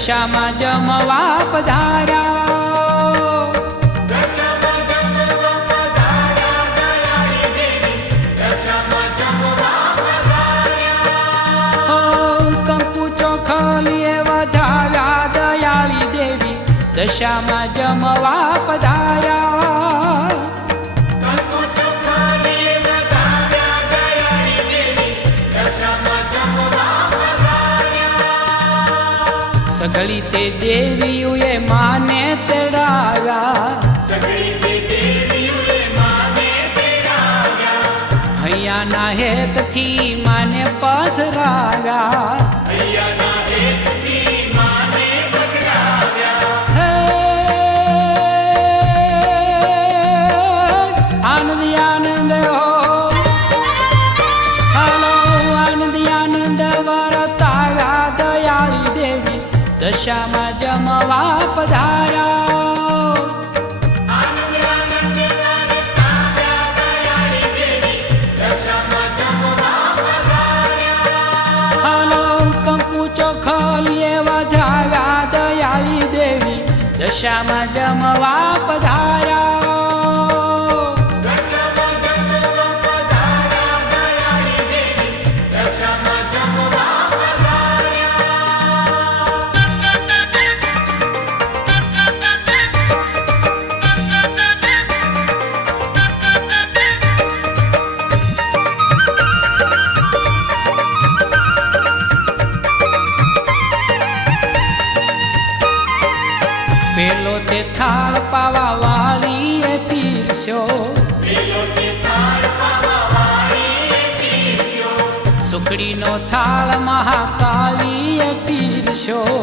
દશામાં જમવા પધાર્યા. કંકુ ચોખલીએ વધાવ્યા દયાળી દેવી દશામાં જમવા પધાર્યા. સઘળી તે દેવીઓએ માને તેડાવ્યા. હૈયાના હેતથી માને પધરાવ્યા. આનંદ આનંદ હો હાલો આનંદ આનંદ વરતાવ્યા દયાળી દેવી દશામાં જમવા પધાર્યા. હાલો કંકુ ચોખલીએ વધાવ્યા દયાળી દેવી દશામાં જમવા પધાર્યા. પેલો તે થાળ પાવા વાળીએ પીરસ્યો. સુખડીનો થાળ મહાકાળીએ પીરસ્યો.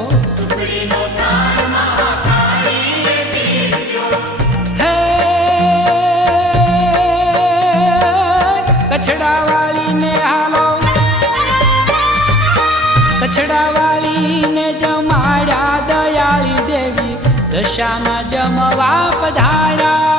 હે કચડા વાળીને હાલો કચડા વાળીને જમાડ્યા દયાળી દેવી દશામાં જમવા પધાર્યા.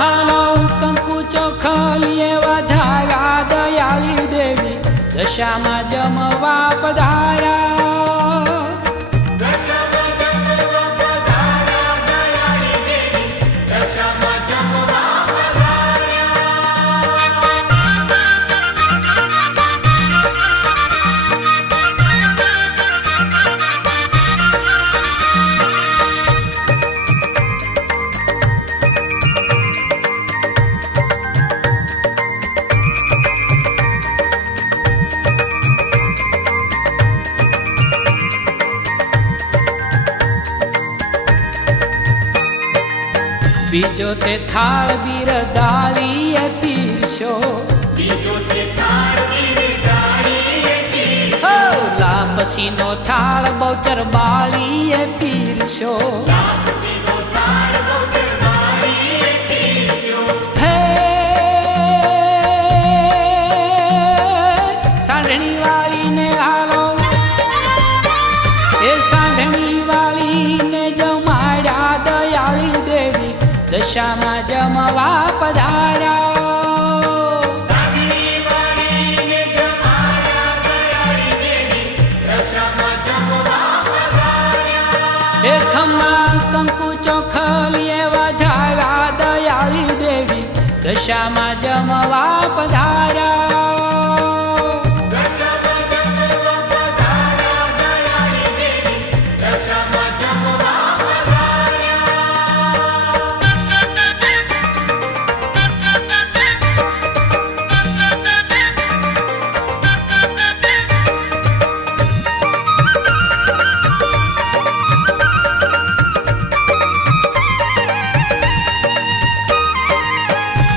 હાલો કંકુ ચોખલીએ વધાવ્યા દયાળી દેવી દશામાં જમવા પધાર્યા. બીજો તે થાળ બિરદાળીએ પીરસ્યો. લાપસીનો થાળ બહુચર બાળીએ પીરસ્યો. હે સાંઢણી વાળીને હાલો એ સાંઢણી વાળીને જમાડ્યા દયાળી દેવી દશામાં જમવા પધાર્યા. ખમ્મા કંકુ ચોખલીએ વધાવ્યા દયાળી દેવી દશામાં જમવા પધાર્યા.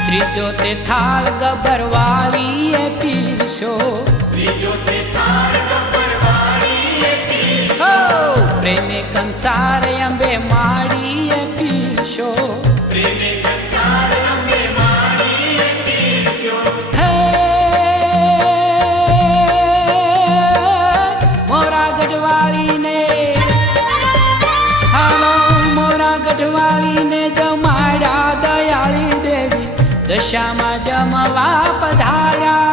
ત્રીજો તે થાળ ગબ્બરવાળીએ પીરસ્યો. પ્રેમે કંસાર અંબે માળીએ પીરસ્યો. હે મોરા ગઢવાળીને હાલો મોરા ગઢવાળીને જમાડ્યા દયાળી દેવી દશામાં જમવા પધાર્યા.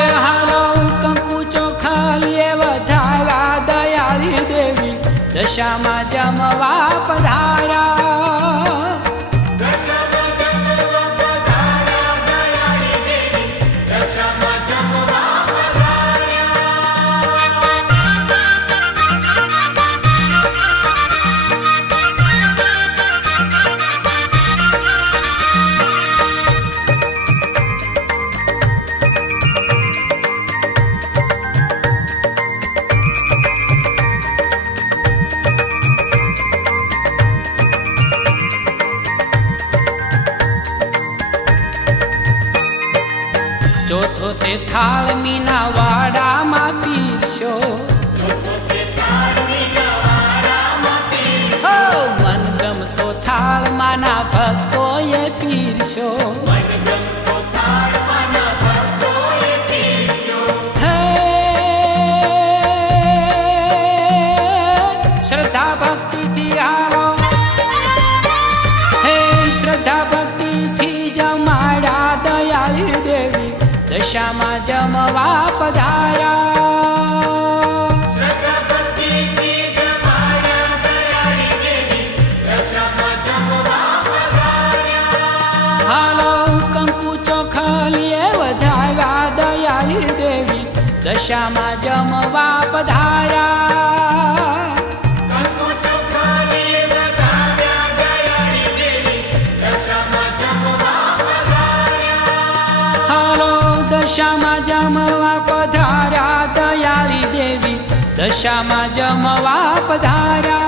એ હાલો કંકુ ચોખાલીએ વધાવ્યા દયાળી દેવી દશામાં જમવા પધાર્યા. ચોથો તે થાળ મીના વાડામાં પીરશો. હો મનગમતો થાળ માના ભક્તોએ પીરશો. હે શ્રદ્ધા ભક્તિથી હાલો, હે શ્રદ્ધા ભક્તિથી જમાડ્યા દયાળી દેવી દશામાં જમવા પધાર્યા. હાલો કંકુ ચોખાલીએ વધાવ્યા દયાળી દેવી દશામાં જમવા પધાર્યા. દશામાં જમવા પધાર્યા દયાળી દેવી દશામાં જમવા પધાર્યા.